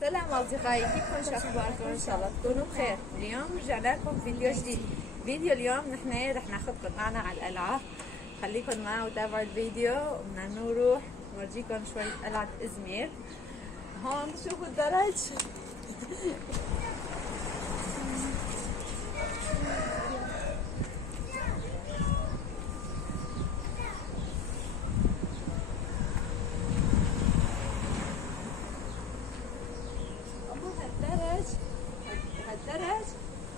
سلام أصدقائي، كيفكم؟ شو أخباركم؟ إن شاء الله تكونوا بخير. اليوم رجعنا لكم فيديو جديد. فيديو اليوم نحن رح ناخذكم معنا على القلعة. خليكم معنا وتابعوا الفيديو. بدنا نروح نورجيكم شوية قلعة إزمير. هون شوفوا الدرج. هالدرج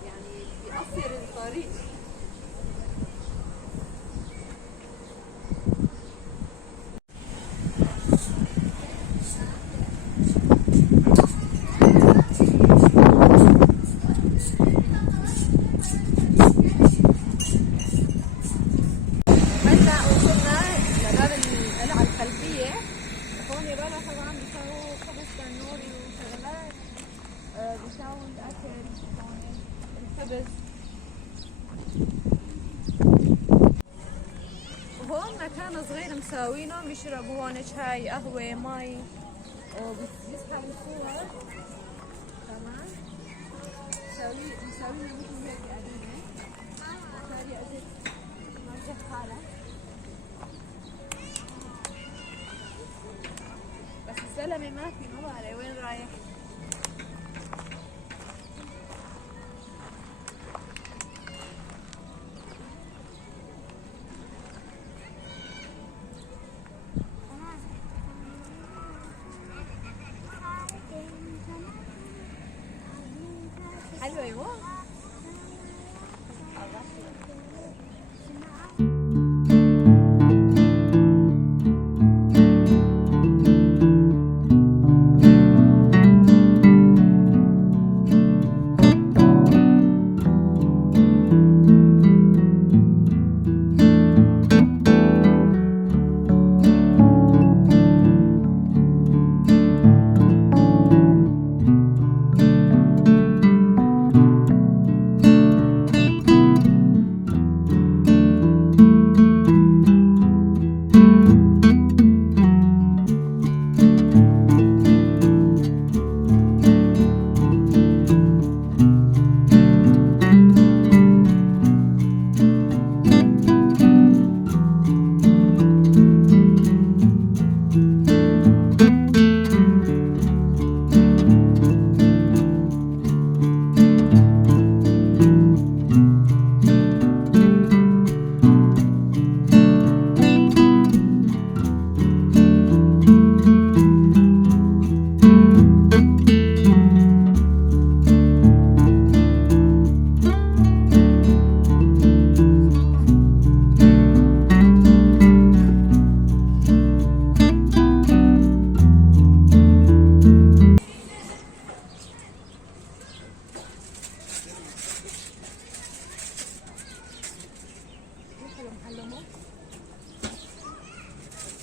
يعني بيقصر الطريق. هلا وصلنا لباب القلعة الخلفية. هون بقى طبعا بيسووا خبز تنوري وشغلات، بيساووا الأكل هون الخبز. وهون مكان صغير مساوينه بيشربوا هون شاي قهوة مي وبيسحبوا صور. تمام مساوينه مثل هيك قاعدين. سوري أجل مرجع حالك بس الزلمة ما في، ما بعرف وين رايح. حلوة يمو.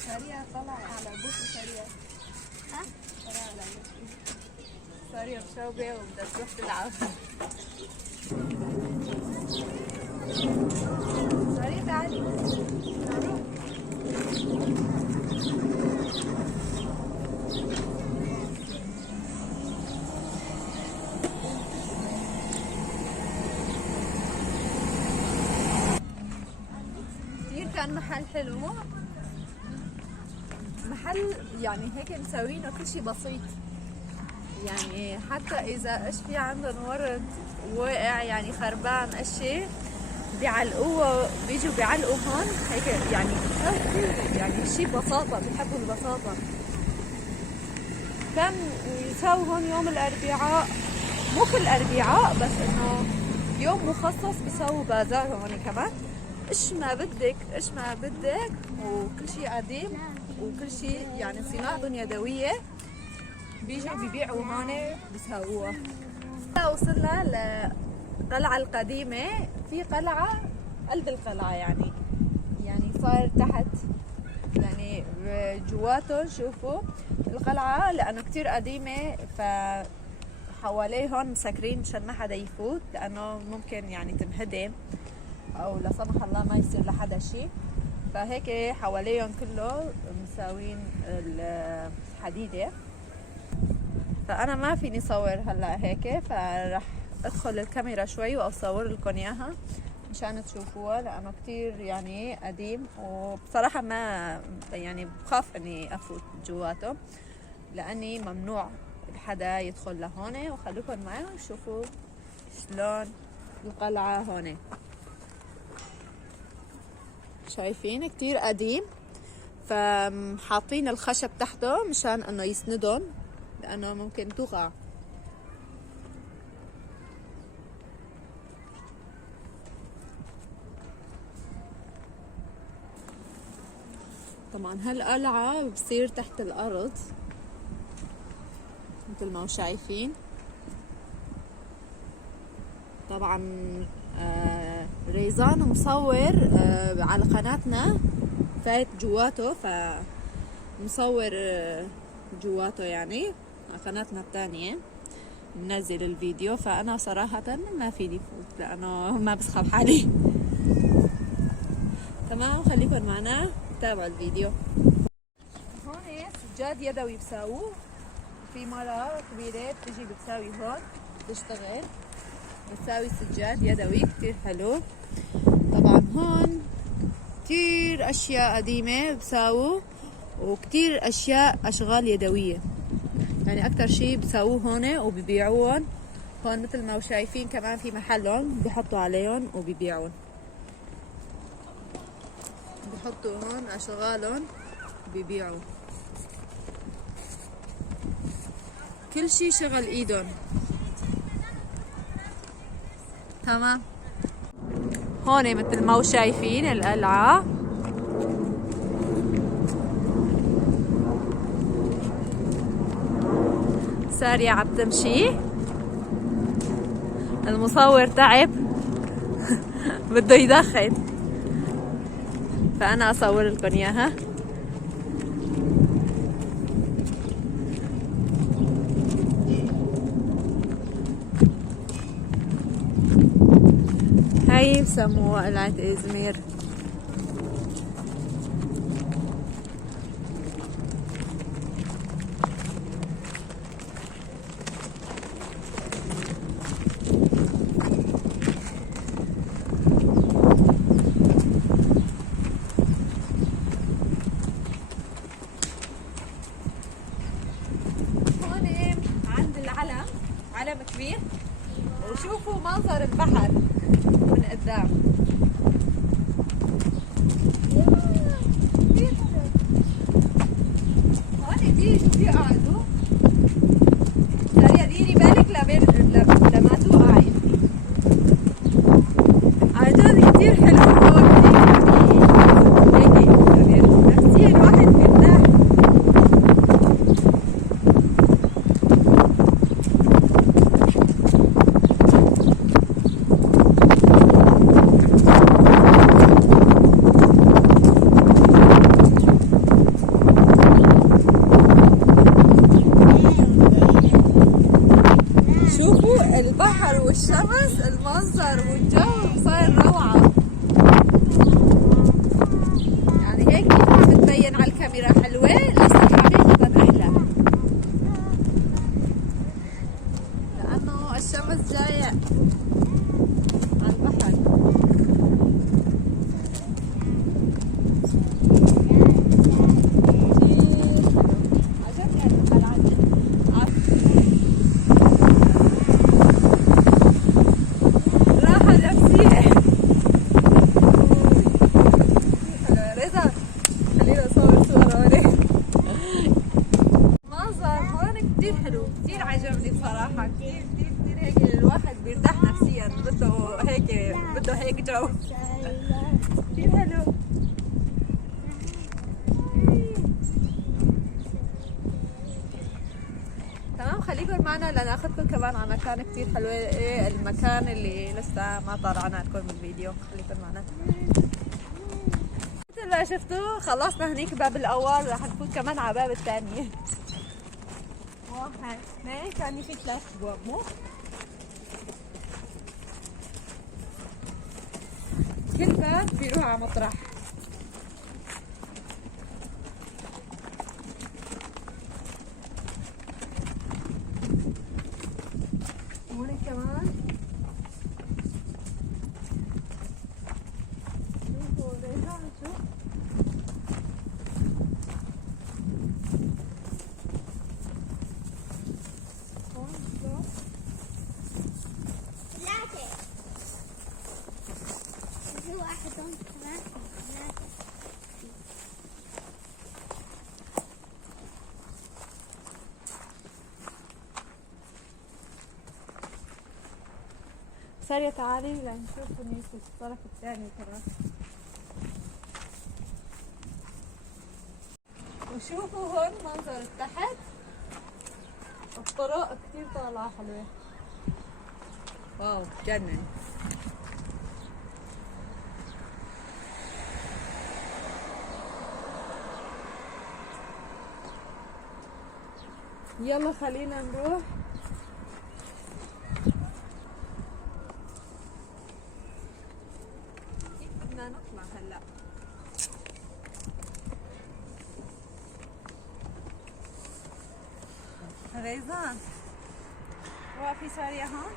سريع طلع على بوسه سريع. ها؟ طلع على بوسه سريع مشوبة وبدها تروح تلعب. سريع تعالي نروح. كتير كان محل حلو، مو؟ محل يعني هيك مسوينه كل شيء بسيط، يعني حتى اذا ايش في عندهم ورد واقع يعني خربان اشي بيعلقوه، بيجوا بيعلقوا هون هيك يعني. يعني شيء بساطة، بيحبوا البساطة. كان يساوي هون يوم الأربعاء، مو كل أربعاء بس إنه يوم مخصص بيساووا بازار هون كمان. إيش ما بدك إيش ما بدك، وكل شيء قديم وكل شيء يعني صناعة يدوية بيجوا بيبيعوا هون بيساووها. وصلنا للقلعة القديمة. في قلعة قلب القلعة يعني صار تحت يعني جواتهم. شوفوا القلعة لأنه كتير قديمة، فحواليه هون مسكرين مشان ما حدا يفوت، لأنه ممكن يعني تنهدم أو لا سمح الله ما يصير لحدا شي. فهيك حواليهم كله مساوين الحديدة. فأنا ما فيني صور هلا هيك، فرح أدخل الكاميرا شوي وأصور لكم إياها مشان تشوفوها، لأنه كتير يعني قديم. وبصراحة ما يعني بخاف إني أفوت جواته لأني ممنوع حدا يدخل لهون. وخليكم معي وشوفوا شلون القلعة هون. شايفين كتير قديم، فحاطين الخشب تحته مشان إنه يسندهم لأنه ممكن توقع. طبعا هالقلعة بصير تحت الأرض مثل ما شايفين. طبعا ريزان مصور على قناتنا، فايت جواته فمصور جواته يعني على قناتنا الثانية منزل الفيديو. فأنا صراحة ما فيني فوت لأنه ما بسخف حالي. تمام، خليكم معنا تابعوا الفيديو. هون سجاد يدوي بساووه. في مرة كبيرة بتجي بتساوي هون بتشتغل بتساوي سجاد يدوي كتير حلو. طبعا هون كتير أشياء قديمة بساووا وكتير أشياء أشغال يدوية، يعني أكتر شي بساووه هون وبيبيعوهم هون. مثل ما شايفين كمان في محلهم بيحطوا عليهم وبيبيعون، بيحطوا هون أشغالهم بيبيعوا كل شي شغل ايدهم. تمام، هون مثل ما شايفين القلعة. سارية عم تمشي، المصور تعب بده يدخن، فأنا أصور لكم إياها. هاي بسموها قلعة إزمير. هون عند العلم، علم كبير، وشوفوا منظر البحر من قدام. هون بيجوا بيقعدوا. سارية ديري بالك لما توقعي. عن جد كتير حلو هون، هيك نفسيا الواحد بيرتاح. البحر والشمس، المنظر والجو صار روعة. يعني هيك كيف عم تبين على الكاميرا حلوة، لسه حقيقة أحلى لأنه الشمس جاية على البحر. هيك جو. كثير حلو. تمام، خليكم معنا لناخذكم كمان على مكان كثير حلو. ايه المكان اللي لسه ما طلعنا لكم بالفيديو، خليكم معنا. مثل ما شفتوا خلصنا هنيك باب الاول، رح نفوت كمان على باب الثاني. واحد اثنين، كان في 3 ابواب مو؟ كل باب بيروح على مطرح. هون كمان شوفوا ريحان، شوف هون شوف 3 في 1 2 3. سارية تعالي لنشوف هنيك الطرف الثاني كمان. وشوفوا هون منظر تحت، الطرق كثير طالعة حلوة. واو بجنن. يلا خلينا نروح. بدنا نطلع هلا. ريزان وقفي سارية هون.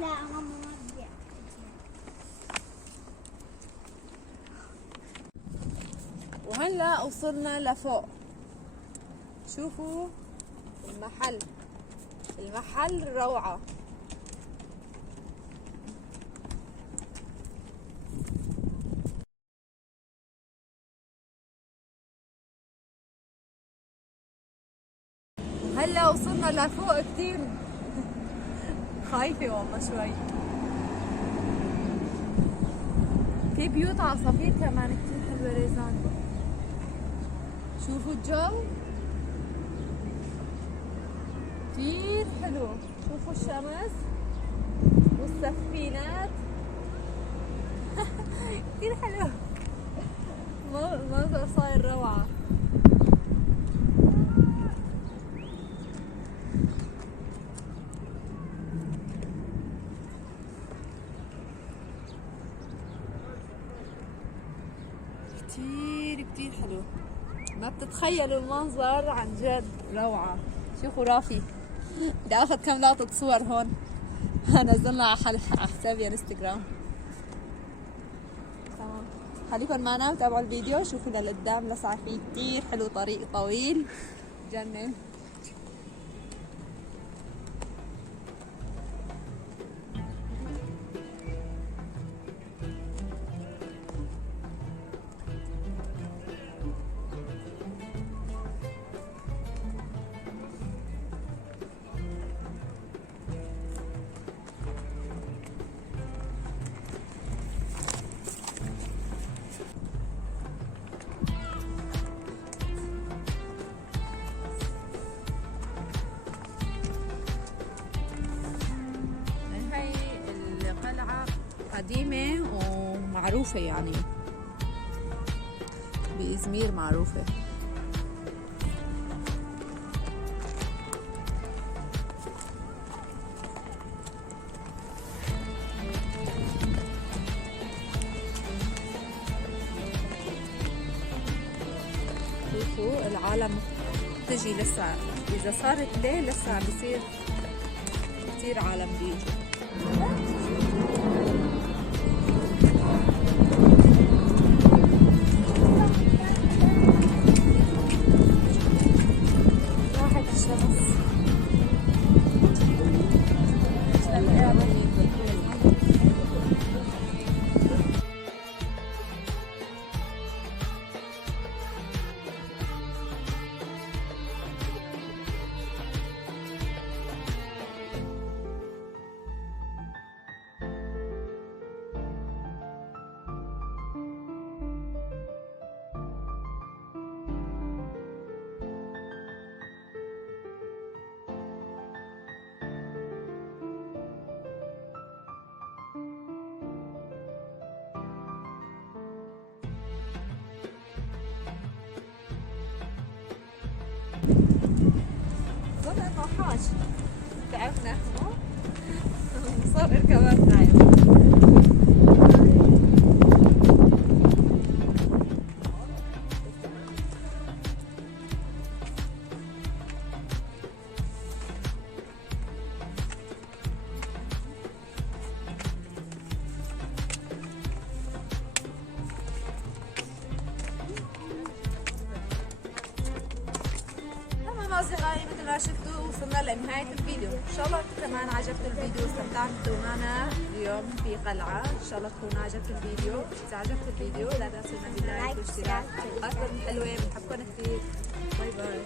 لا ماما ما بدي. وهلا وصلنا لفوق. شوفوا المحل روعة. هلا وصلنا لفوق كتير. خايفة والله شوي. في بيوت عصافير كمان كتير حلوة ريزان. شوفوا الجو كتير حلو. شوفوا الشمس والسفينات. كتير حلو. المنظر صاير روعة. كتير حلو. ما بتتخيلوا المنظر، عن جد روعة. شو خرافي. بدي اخذ كم لقطة صور هون هنزلنا على حسابي انستغرام. تمام، خليكم معنا وتابعوا الفيديو. شوفوا للقدام لسه في كتير حلو، طريق طويل جنن. قديمة ومعروفة، يعني بإزمير معروفة. شوفوا العالم تجي لسه، إذا صارت ليل لسه عم بيصير كتير عالم بيجوا. تعبنا نصور كمان تعب. أصدقائي مثل ما شفتوا وصلنا لنهاية الفيديو. إن شاء الله أنتم كمان عجبكم الفيديو واستمتعتوا معنا اليوم في قلعة. إن شاء الله تكون عجبكم الفيديو. إذا عجبكم الفيديو لا تنسونا باللايك والاشتراك. حلقاتكم حلوة بنحبكم كثير. باي باي.